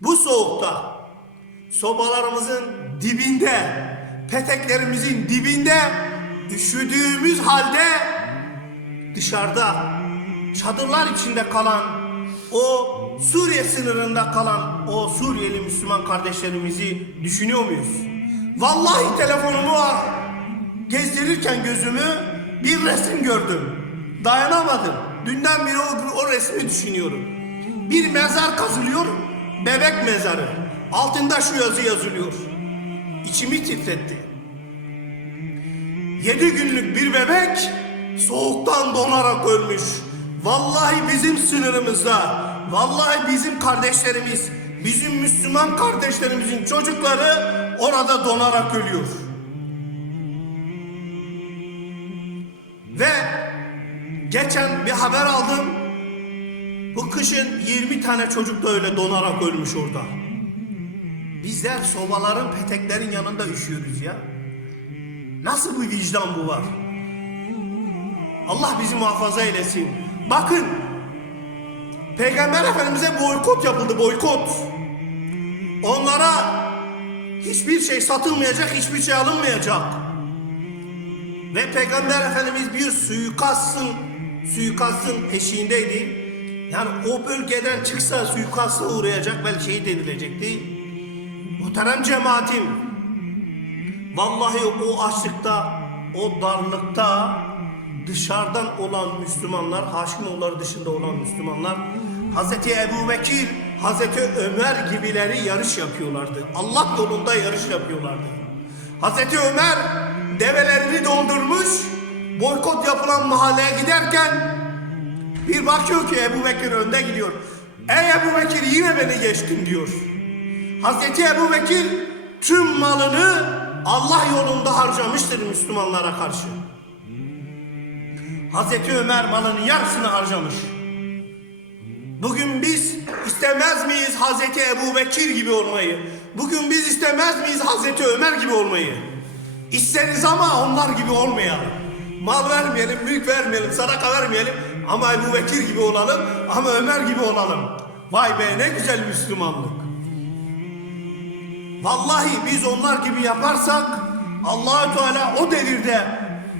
Bu soğukta sobalarımızın dibinde, peteklerimizin dibinde üşüdüğümüz halde dışarıda çadırlar içinde kalan o Suriye sınırında kalan o Suriyeli Müslüman kardeşlerimizi düşünüyor muyuz? Vallahi telefonumu gezdirirken gözümü bir resim gördüm. Dayanamadım. Dünden beri o, o resmi düşünüyorum. Bir mezar kazılıyor, bebek mezarı. Altında şu yazı yazılıyor. İçimi titretti. Yedi günlük bir bebek soğuktan donarak ölmüş. Vallahi bizim sınırımızda, vallahi bizim kardeşlerimiz, bizim Müslüman kardeşlerimizin çocukları orada donarak ölüyor. Ve geçen bir haber aldım. Bu kışın 20 tane çocuk da öyle donarak ölmüş orada. Bizler sobaların, peteklerin yanında üşüyoruz ya. Nasıl bir vicdan bu var? Allah bizi muhafaza eylesin. Bakın, Peygamber Efendimiz'e boykot yapıldı, boykot. Onlara hiçbir şey satılmayacak, hiçbir şey alınmayacak. Ve Peygamber Efendimiz bir suikastın, suikastın eşiğindeydi. Yani o bölgeden çıksa suikasta uğrayacak, belki şehit edilecekti. Muhterem cemaatim, vallahi o açlıkta, o darlıkta dışarıdan olan Müslümanlar, Haşimoğulları dışında olan Müslümanlar, Hazreti Ebu Bekir, Hazreti Ömer gibileri yarış yapıyorlardı. Allah yolunda yarış yapıyorlardı. Hazreti Ömer develerini doldurmuş, boykot yapılan mahalleye giderken bakıyor ki Ebu Bekir önde gidiyor. Ey Ebu Bekir yine beni geçtin diyor. Hazreti Ebu Bekir tüm malını Allah yolunda harcamıştır Müslümanlara karşı. Hazreti Ömer malının yarısını harcamış. Bugün biz istemez miyiz Hazreti Ebu Bekir gibi olmayı? Bugün biz istemez miyiz Hazreti Ömer gibi olmayı? İsteriz ama onlar gibi olmayalım. Mal vermeyelim, mülk vermeyelim, sadaka vermeyelim ama Ebu Bekir gibi olalım ama Ömer gibi olalım. Vay be ne güzel Müslümanlık. Vallahi biz onlar gibi yaparsak Allahü Teala o devirde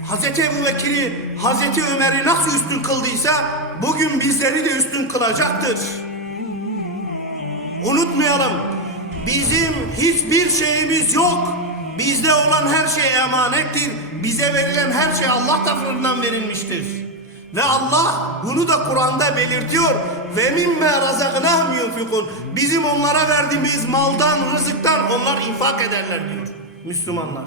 Hazreti Ebu Bekir'i, Hazreti Ömer'i nasıl üstün kıldıysa bugün bizleri de üstün kılacaktır. Unutmayalım. Bizim hiçbir şeyimiz yok. Bizde olan her şey emanettir. Bize verilen her şey Allah tarafından verilmiştir. Ve Allah bunu da Kur'an'da belirtiyor. Ve mimme razaknahum yunfikun. Bizim onlara verdiğimiz maldan, rızıktan onlar infak ederler diyor Müslümanlar.